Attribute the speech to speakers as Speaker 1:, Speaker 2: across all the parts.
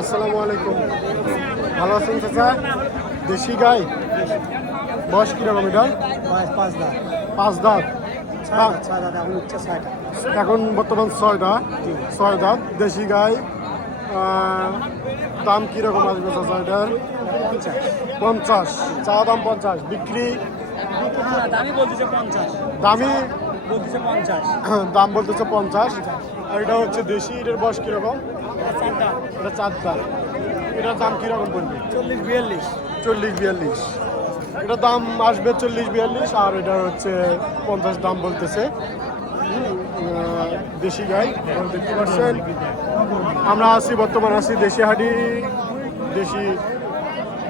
Speaker 1: আসসালামু আলাইকুম। ভালো আছেন চাচা? দেশি গাই? বয়স কীরকম এটা?
Speaker 2: পাঁচ দাঁত।
Speaker 1: পাঁচ
Speaker 2: এখন উঠছে ছয়টা।
Speaker 1: বর্তমান ছয় দাঁত ছয় দাঁত দেশি গাই। দাম কীরকম আসবে চাচা এটার?
Speaker 2: পঞ্চাশ।
Speaker 1: চা দাম পঞ্চাশ। বিক্রি?
Speaker 2: দামি বলতেছে পঞ্চাশ।
Speaker 1: দামি
Speaker 2: বলতেছে পঞ্চাশ।
Speaker 1: দাম বলতেছে পঞ্চাশ। আর এটা হচ্ছে দেশি এটার বয়স কীরকম? এটা চার দাঁত এটার দাম কীরকম পড়বে?
Speaker 2: চল্লিশ বিয়াল্লিশ।
Speaker 1: চল্লিশ বিয়াল্লিশ। এটা দাম আসবে চল্লিশ বিয়াল্লিশ আর এটা হচ্ছে পঞ্চাশ দাম বলতেছে। দেশি গাই দেখতে পাচ্ছেন। আমরা আছি বর্তমান আছি দেশি হাঁটি দেশি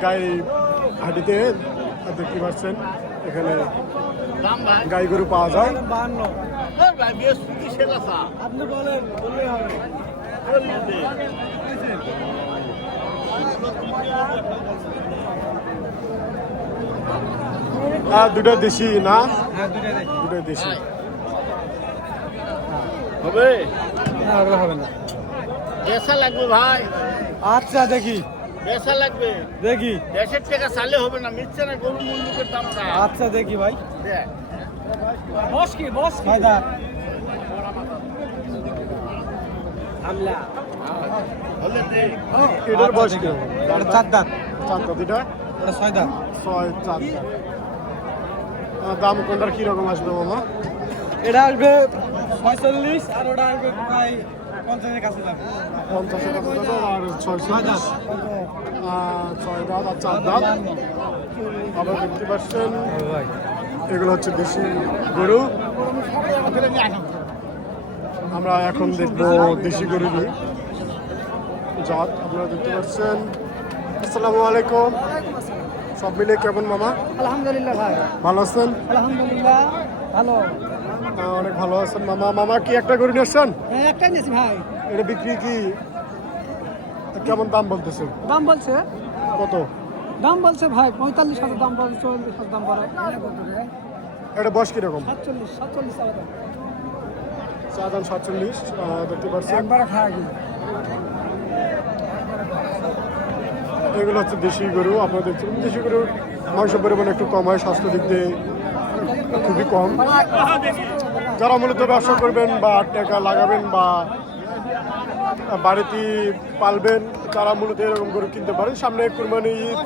Speaker 1: গাই হাঁটিতে। দেখতে পাচ্ছেন এখানে গাই গরু পাওয়া যায়।
Speaker 2: বাহান্ন আপনি বলেন
Speaker 1: আর দুটো দেশি না?
Speaker 2: হ্যাঁ দুটো
Speaker 1: দেশি।
Speaker 3: হবে?
Speaker 2: হবে না।
Speaker 3: বেসা লাগবে ভাই।
Speaker 2: আচ্ছা দেখি।
Speaker 3: বেসা লাগবে।
Speaker 2: দেখি।
Speaker 3: দেশের টাকা সালে হবে না মিথ্যে না গরু মূল্যের দাম চা
Speaker 2: আচ্ছা দেখি ভাই।
Speaker 3: দেখ।
Speaker 2: বস কি বস কি দাঁত আমলা
Speaker 3: হলে দেখ
Speaker 1: এটার বয়স কীরকম
Speaker 2: ওটা চার দাঁত।
Speaker 1: চার দাঁত এটা?
Speaker 2: ওটা ছয় দাঁত।
Speaker 1: ছয় চার দাঁত। দাম কোনটার কীরকম আসবে মামা?
Speaker 2: এটা আসবে ছয়চল্লিশ আর ওটা আসবে প্রায় পঞ্চাশের কাছে যাবে।
Speaker 1: পঞ্চাশের কাছে যাবে আর ছয়
Speaker 2: ছয় দাঁত।
Speaker 1: ছয় দাঁত আর চার দাঁত। আবার দেখতে পাচ্ছেন
Speaker 2: ভাই।
Speaker 1: এগুলো হচ্ছে দেশি গরু। আমরা এখন দেখব দেশি গরুরই জাত আপনারা দেখতে পাচ্ছেন। আসসালামু আলাইকুম। সব মিলে কেমন মামা?
Speaker 2: আলহামদুলিল্লাহ ভাই।
Speaker 1: ভালো আছেন?
Speaker 2: আলহামদুলিল্লাহ ভালো।
Speaker 1: অনেক ভালো আছেন মামা। মামা কি একটা গরু নিয়ে আসছেন?
Speaker 2: হ্যাঁ একটাই নিয়েছি ভাই।
Speaker 1: এটা বিক্রি কি? কেমন দাম বলতেছে?
Speaker 2: দাম বলছে?
Speaker 1: কত?
Speaker 2: দাম বলছে ভাই পঁয়তাল্লিশ হাজার দাম বলে চল্লিশ হাজার দাম বলে।
Speaker 1: এটা বয়স কীরকম?
Speaker 2: সাতচল্লিশ সাতচল্লিশ হাজার
Speaker 1: চা দাম সাতচল্লিশ দেখতে পাচ্ছেন।
Speaker 2: একবারে খাওয়া
Speaker 1: এগুলো হচ্ছে দেশি গরু আপনারা দেখছেন। দেশি গরুর মাংস পরিমাণ একটু কম হয় স্বাস্থ্য দিক দিয়ে খুবই কম। যারা মূলত ব্যবসা করবেন বা টাকা লাগাবেন বা বাড়িতে পালবেন তারা মূলত এরকম গরু কিনতে পারেন সামনে কুরবানি ঈদ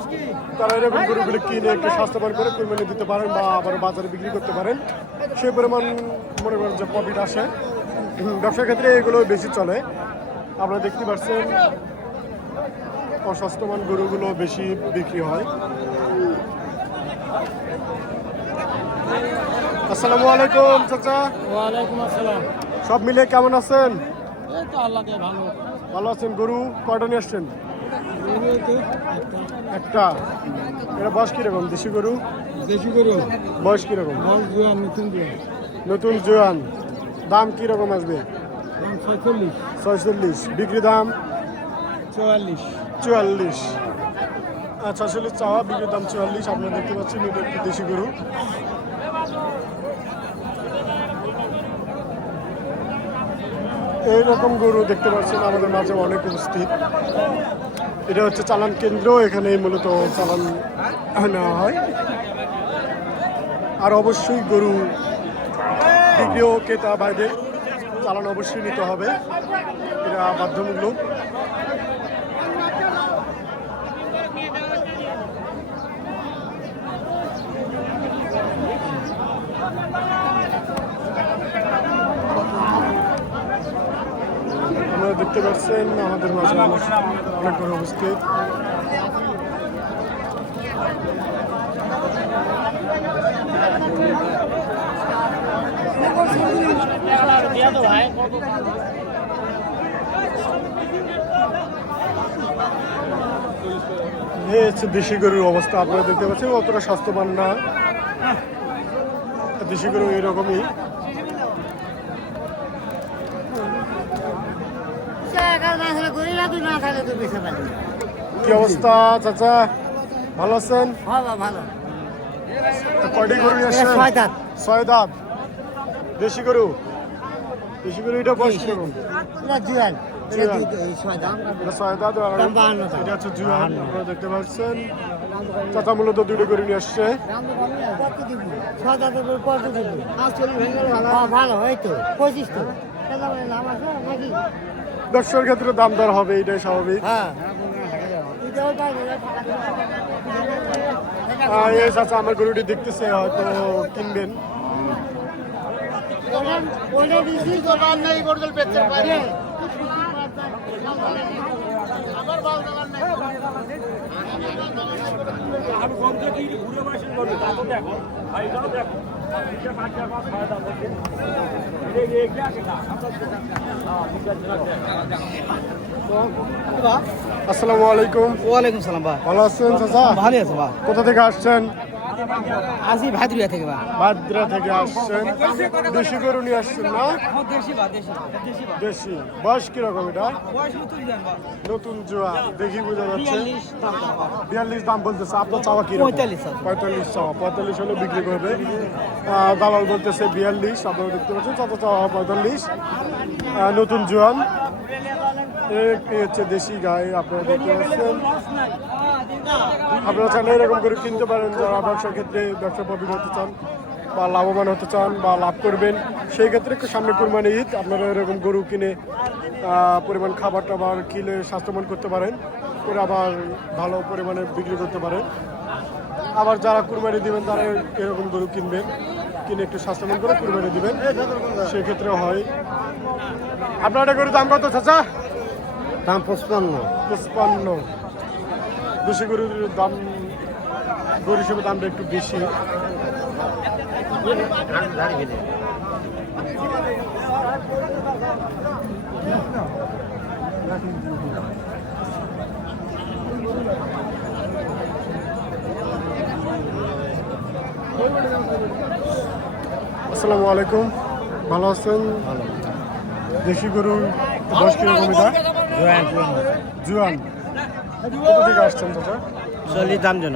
Speaker 1: তারা এরকম গরুগুলো কিনে একটু স্বাস্থ্যবান করে কুরবানি দিতে পারেন বা আবার বাজারে বিক্রি করতে পারেন। সেই পরিমাণ মনে করেন যে প্রফিট আসে। ব্যবসার ক্ষেত্রে এগুলো বেশি চলে। আপনারা দেখতে পাচ্ছেন অস্বাস্থ্যবান গরুগুলো বেশি বিক্রি হয়। আসসালামু আলাইকুম চাচা।
Speaker 2: ওয়ালাইকুম আসসালাম।
Speaker 1: সব মিলে কেমন আছেন?
Speaker 2: ভালো।
Speaker 1: আছেন গরু? কয়টা নিয়ে আসছেন? একটা। এটা বয়স কীরকম? দেশি গরু?
Speaker 2: দেশি গরু।
Speaker 1: বয়স কীরকম?
Speaker 2: নতুন
Speaker 1: নতুন জোয়ান। দাম কীরকম আসবে?
Speaker 2: ছয়চল্লিশ।
Speaker 1: ছয়চল্লিশ। বিক্রি দাম?
Speaker 2: চুয়াল্লিশ।
Speaker 1: চুয়াল্লিশ। ছয়চল্লিশ চাওয়া বিক্রির দাম চুয়াল্লিশ। আপনারা দেখতে পাচ্ছেন এটা একটি দেশি গরু। এইরকম গরু দেখতে পাচ্ছেন, আমাদের মাঝে অনেক উপস্থিত। এটা হচ্ছে চালান কেন্দ্র এখানে মূলত চালান নেওয়া হয়। আর অবশ্যই গরু বিক্রিও ক্রেতা বাইরে চালান অবশ্যই নিতে হবে। এটা বাধ্যমূলক আপনারা দেখতে পাচ্ছেন, আমাদের অনেক বড় উপস্থিত। দেশি গরুর অবস্থা, আপনারা দেখতে পাচ্ছেন অতটা স্বাস্থ্যবান না। দেশি গরু এরকমই
Speaker 4: জায়গা না থাকলে গরিলা তুই না থাকলে তুই বেঁচে পারবি
Speaker 1: কি অবস্থা চাচা? ভালো আছেন?
Speaker 4: ভালো ভালো।
Speaker 1: কয়টি গরু নিয়ে আসছেন?
Speaker 4: ছয় দাঁত।
Speaker 1: ছয় দাঁত। দেশি গরু? দেশি গরু এটা বয়স কীরকম?
Speaker 4: এটা জুয়ান
Speaker 1: দেখতে পাচ্ছেন। চাচা মূলত দুটো গরু নিয়ে আসছে।
Speaker 4: দিব হ্যাঁ, ভালো। এই তো পঁচিশ তো। কেন আছে নাকি?
Speaker 1: ব্যবসার ক্ষেত্রে দাম দর হবে এটাই স্বাভাবিক।
Speaker 4: হ্যাঁ।
Speaker 1: এই চাচা আমার গরুটি দেখতেছে হয়তো কিনবেন।
Speaker 4: ওটা
Speaker 3: পারে
Speaker 1: আসসালামু আলাইকুম।
Speaker 2: ওয়ালাইকুম সালাম ভাই।
Speaker 1: ভালো আছেন চাচা?
Speaker 2: ভালো আছেন
Speaker 1: কোথা থেকে আসছেন?
Speaker 2: আসি ভাদুরিয়া থেকে বা?
Speaker 1: ভাদ্রা থেকে আসছেন। দেশি গরু নিয়ে আসছেন না?
Speaker 2: দেশি বা দেশি দেশি বা।
Speaker 1: দেশি। বয়স কীরকম এটা?
Speaker 2: নতুন
Speaker 1: জোয়া দেখি বোঝা যাচ্ছে।
Speaker 2: বিয়াল্লিশ দাম
Speaker 1: বলতেছে আপনার চাওয়া কি
Speaker 2: পঁয়তাল্লিশ
Speaker 1: চাওয়া। পঁয়তাল্লিশ হলে বিক্রি করবে। দালাল বলতেছে বিয়াল্লিশ আপনারা দেখতে পাচ্ছেন তত চাওয়া পঁয়তাল্লিশ। নতুন জোয়ান। হচ্ছে দেশি গাই আপনারা দেখতে পাচ্ছেন। আপনারা চাইলে এরকম করে কিনতে পারেন যারা ব্যবসার ক্ষেত্রে ব্যবসা প্রবীণ হতে চান বা লাভবান হতে চান বা লাভ করবেন সেই ক্ষেত্রে একটু সামনে কোরবানি ঈদ আপনারা এরকম গরু কিনে পরিমাণ খাবার টাবার কিনে স্বাস্থ্যবান করতে পারেন করে আবার ভালো পরিমাণে বিক্রি করতে পারেন। আবার যারা কুরবানি দিবেন তারা এরকম গরু কিনবেন কিনে একটু স্বাস্থ্যবান করে কুরবানি দিবেন সেক্ষেত্রে হয়। আপনার গরুর দাম কত চাচা?
Speaker 4: দাম পঁচপান্ন।
Speaker 1: পঁচপান্ন। দেশি গরুর দাম গরু হিসেবে দামটা একটু বেশি। আসসালামু আলাইকুম। ভালো আছেন? দেশি গরুর দশ এটা? জুয়ান। কোথা থেকে আসছেন চাচা?
Speaker 4: চল্লিশ দাম যেন।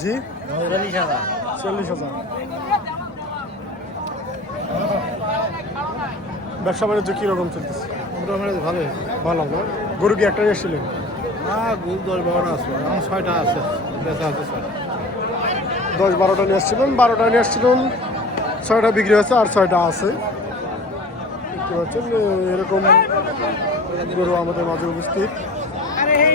Speaker 1: জি?
Speaker 4: চল্লিশ হাজার।
Speaker 1: চল্লিশ হাজার ব্যবসা বাণিজ্য কীরকম চলতেছে?
Speaker 4: মোটামুটি ভালো
Speaker 1: ভালো না? গরু কি একটাই এসেছিলেন
Speaker 4: হ্যাঁ গুড় দশ বারোটা আছে আমার ছয়টা আছে বেচা আছে ছয়টা
Speaker 1: দশ বারোটা নিয়ে আসছিলেন বারোটা নিয়ে আসছিলেন ছয়টা বিক্রি হয়েছে আর ছয়টা আছে। দেখতে পাচ্ছেন এ- এরকম গরু আমাদের মাঝে উপস্থিত।